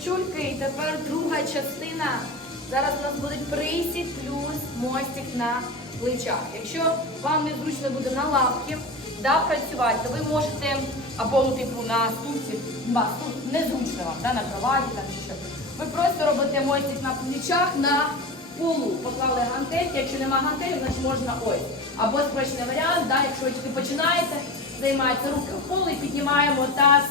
дівчульки, і тепер друга частина. Зараз у нас буде присід плюс мостик на плечах. Якщо вам незручно буде на лавці да, працювати, то ви можете або ну, типу, на стульці, ну, незручно вам, да, на кроваті там чи що. Ви просто робите мостик на плечах на полу. Поклали гантель, якщо нема гантелі, значить можна ось. Або спрощений варіант, да, якщо ви тільки займається руки в полу і піднімаємо таз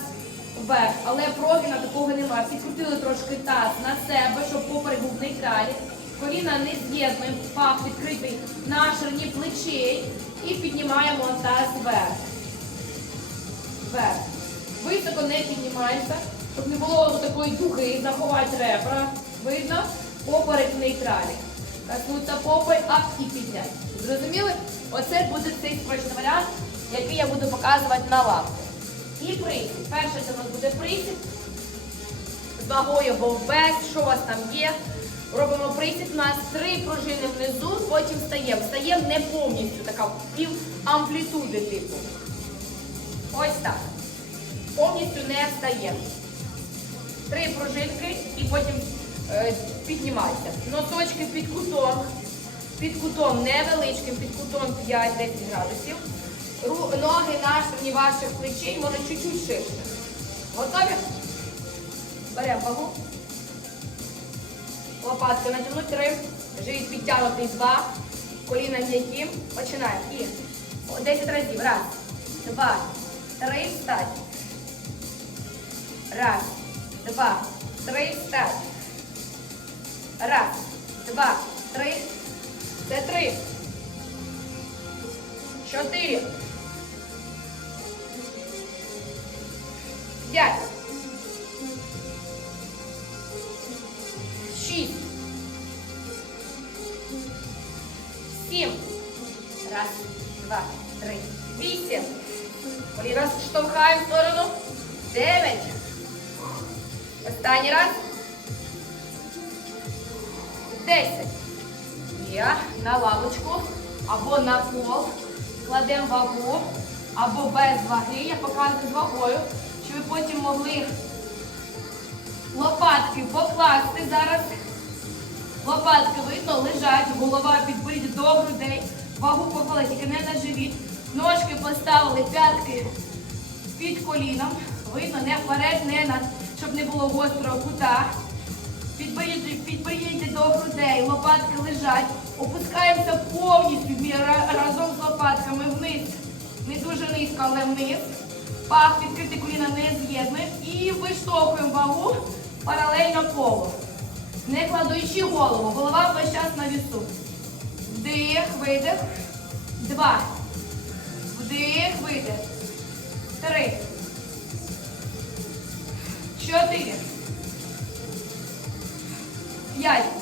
вверх. Але прогіна такого немає. Підкрутили трошки таз на себе, щоб поперек був нейтралі. Коліна не з'єднуємо, пах відкритий на ширині плечей і піднімаємо таз вверх. Вверх. Високо не піднімаємося, щоб не було такої дуги, заховати ребра. Видно? Поперек нейтралі. Коснуться попи, ап і підняти. Зрозуміли? Оце буде цей спрощений варіант, який я буду показувати на лавці. І присід. Перше це у нас буде присід. З вагою або без, що у вас там є. Робимо присід, у нас три пружини внизу, потім встаємо. Встаємо не повністю, така пів амплітуди типу. Ось так. Повністю не встаємо. Три пружинки і потім е, піднімайся. Носочки під кутом. Під кутом невеличким, під кутом 5-10 градусів. Ноги на ширині ваших плечей, може чуть-чуть ширше. Готові? Беремо вагу. Лопатки натягнуть три. Живіт підтягнутий два. Коліна м'які. Починаємо. І о, 10 разів. Раз, два, три, встать. Раз, два, три, встать. Раз, два, три. Це три. Чотири. П'ять. Шість. Сім. Раз, два, три. Вісім. Коліна штовхаємо в сторону. Дев'ять. Останній раз. Десять. Є. На лавочку або на пол. Кладемо вагу, або без ваги. Я показую з вагою, щоб ви потім могли лопатки покласти зараз. Лопатки видно, лежать, голова підборіть до грудей. Вагу поклали, тільки не на живіт. Ножки поставили, п'ятки під коліном. Видно, не вперед, не на, щоб не було гострого кута. Підборіть до грудей, лопатки лежать. Опускаємося повністю разом з лопатками вниз. Не дуже низько, але вниз. Пах відкрити коліна не з'єднуємо. І виштовхуємо вагу паралельно полу. Не кладучи голову. Голова весь час на вісу. Вдих, видих. Два. Вдих, видих. Три. Чотири. П'ять.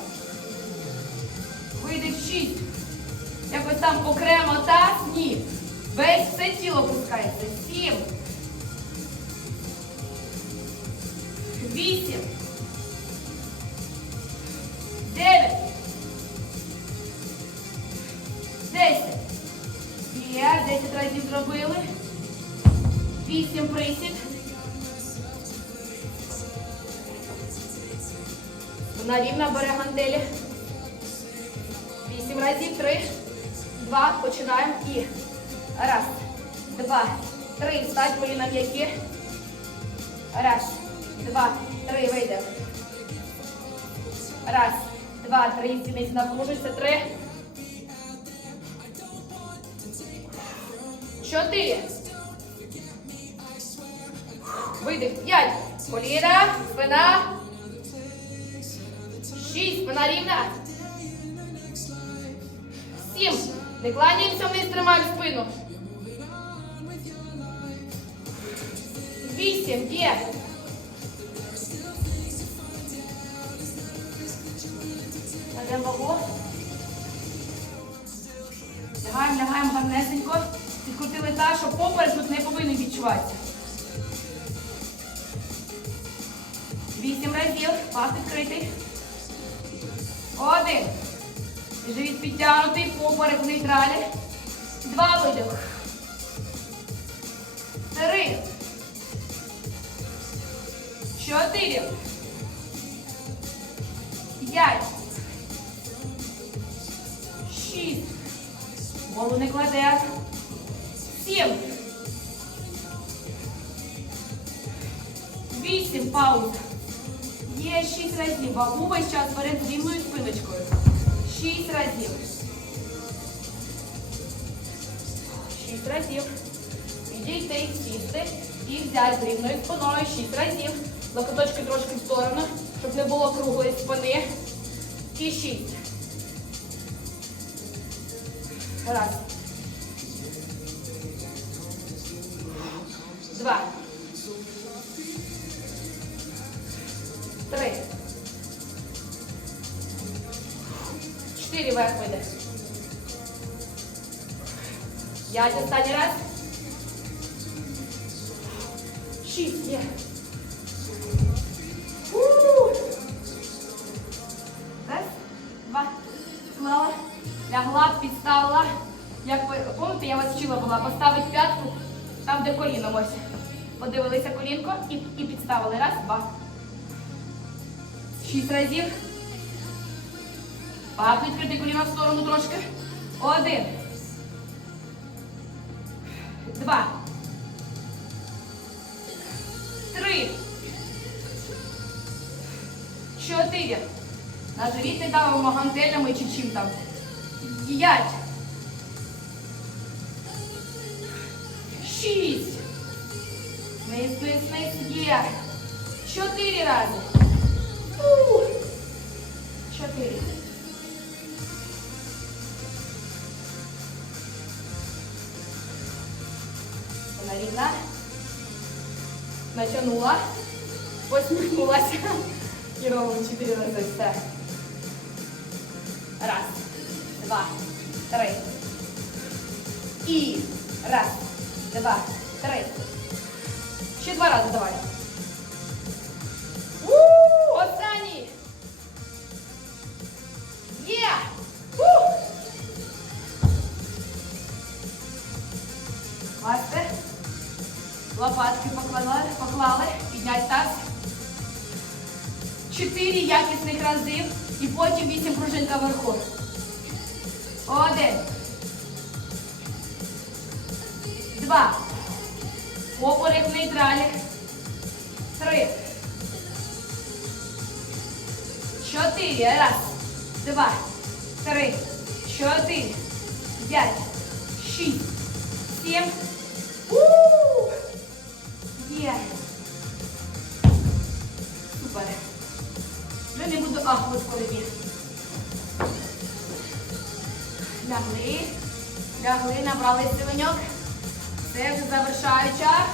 10 разів зробили. 8 присік. Вона рівна бере гантелі. 8 разів. 3, 2. Починаємо. І. Раз. Два. Три. Встать коліна м'які. Раз. Два. Три. Видих. Раз. Два. Три. Стіниці напружуйся. Три. Чотири. Видих, п'ять. Коліна, спина. Шість, спина рівна. Сім. Не кланяємося вниз, тримаємо спину. Вісім. Є. Кладемо вагу. Лягаємо, лягаємо гарнесенько. Підкрутили так, щоб поперек тут не повинен відчуватися. Вісім разів. Пах відкритий. Один. Живіт підтягнутий, поперек в нейтралі. Два видих. Три. Чотири. П'ять. Шість. Голову не кладе. Сім. Вісім. Пауза. Є шість разів. Вагу весь час перед рівною спиночкою. Шість разів. Шість разів. Підійти, сісти і взяти рівною спиною. Шість разів. Локоточки трошки в сторону, щоб не було круглої спини. І шість. Раз. Два. Три. Чотири вверх вийде. П'ять. Останній раз. Шість є. Раз, два. Склала. Лягла, підставила. Як ви пам'ятаєте, я вас вчила була поставити п'ятку там, де коліно ось. Подивилися колінко і, і підставили. Раз, два. Шість разів. Пак відкрити коліно в сторону трошки. Один. Два. Три. Чотири. На живіт не давимо гантелями чи чим там. П'ять. Шість. Низ, низ, низ. Є. Чотири рази. У. Чотири. Вона рівна. Натягнула. Посміхнулася. І робимо чотири рази. Все. Раз, два, три. І раз, два, три. Ще два рази давай. У, Останній. Є. У. Лопатки поклали, поклали, піднять таз. Чотири якісних разів і потім вісім пружин наверху. Один. Два. Поперек нейтралі. Три. Чотири. Раз. Два. Три. Чотири. П'ять. Шість. Сім. У! Є. Супер. Вже не буду ахувати впереді. Лягли. Лягли, набрали силоньок. Це вже завершаюча.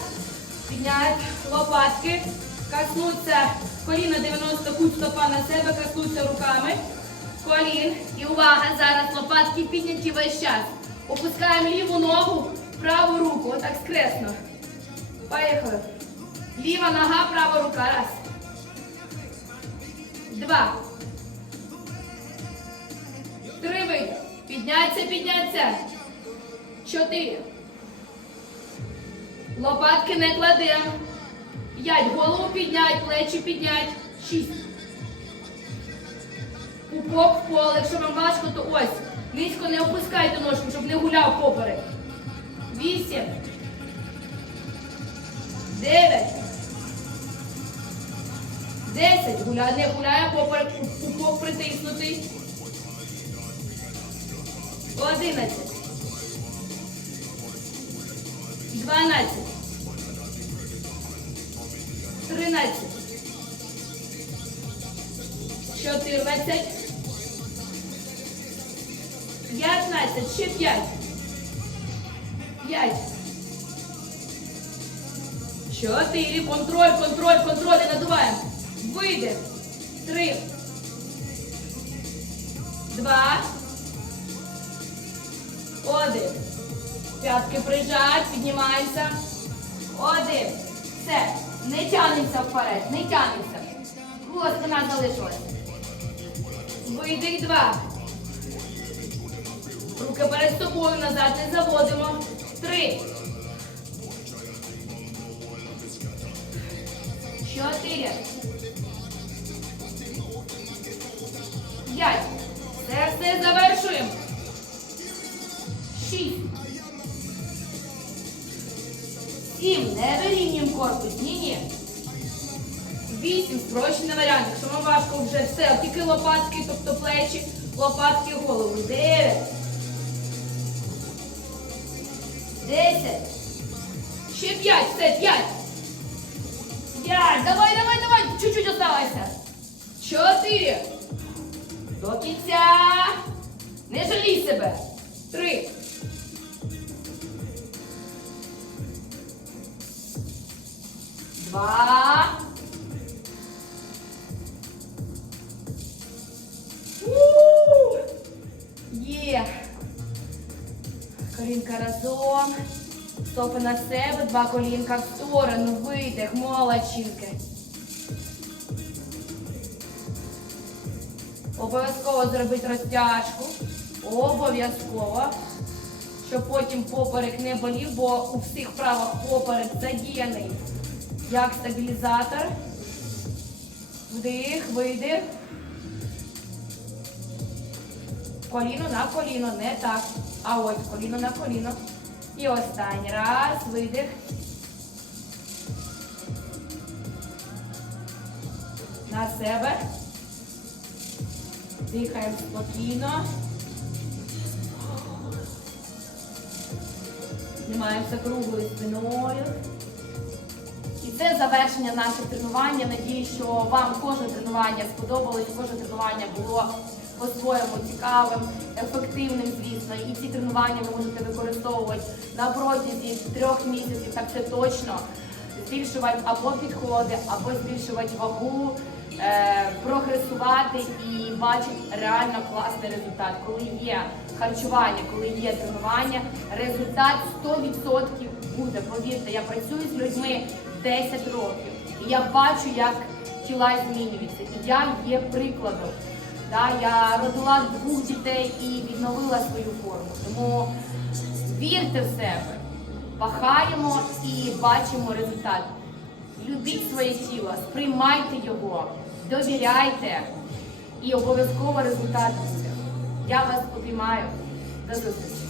Підняють лопатки. Коснуться коліна 90 кут стопа на себе, коснуться руками. Колін. І увага, зараз лопатки підняті весь час. Опускаємо ліву ногу, праву руку. Отак скресно. Поїхали. Ліва нога, права рука. Раз. Два. Три. Підняться, підняться. Чотири. Лопатки не кладемо. П'ять. Голову піднять, плечі піднять. Шість. Пупок в пол. Якщо вам важко, то ось. Низько не опускайте ножку, щоб не гуляв поперек. Вісім. Дев'ять. Десять. Гуляє, не гуляє поперек, пупок притиснутий. Одинадцять. Дванадцять. Тринадцять. Чотирнадцять. П'ятнадцять. Ще п'ять. П'ять. Чотири. Контроль, контроль, контроль. Не надуваємо. Вийде. Три. Два. Один. П'ятки прижать, піднімаємося. Один. Все. Не тянемося вперед, не тянемося. Кругла спина залишилась. Вийди й два. Руки перед собою назад не заводимо. Три. Чотири. Не вирівнюємо корпус. Ні, ні. Вісім. Спрощений варіант. Якщо вам важко вже все, тільки лопатки, тобто плечі, лопатки, голову. Дев'ять. Десять. Ще п'ять. Все, п'ять. П'ять. Давай, давай, давай. Чуть-чуть осталося. Чотири. До кінця. Не жалій себе. Три. Два. У! Є. Колінка разом. Стопи на себе, два колінка в сторону. Видих, молодчинки. Обов'язково зробити розтяжку. Обов'язково. Щоб потім поперек не болів, бо у всіх правах поперек задіяний як стабілізатор. Вдих, видих. Коліно на коліно, не так. А ось коліно на коліно. І останній раз, видих. На себе. Дихаємо спокійно. Знімаємося круглою спиною. Це завершення нашого тренування. Надію, що вам кожне тренування сподобалось, кожне тренування було по-своєму цікавим, ефективним, звісно. І ці тренування ви можете використовувати на протязі трьох місяців, так це точно. Збільшувати або підходи, або збільшувати вагу, е, прогресувати і бачити реально класний результат. Коли є харчування, коли є тренування, результат 100% буде. Повірте, я працюю з людьми 10 років. І я бачу, як тіла змінюються. І я є прикладом. Да, я родила двох дітей і відновила свою форму. Тому вірте в себе, пахаємо і бачимо результат. Любіть своє тіло, сприймайте його, довіряйте, і обов'язково результат буде. Я вас обіймаю. До зустрічі!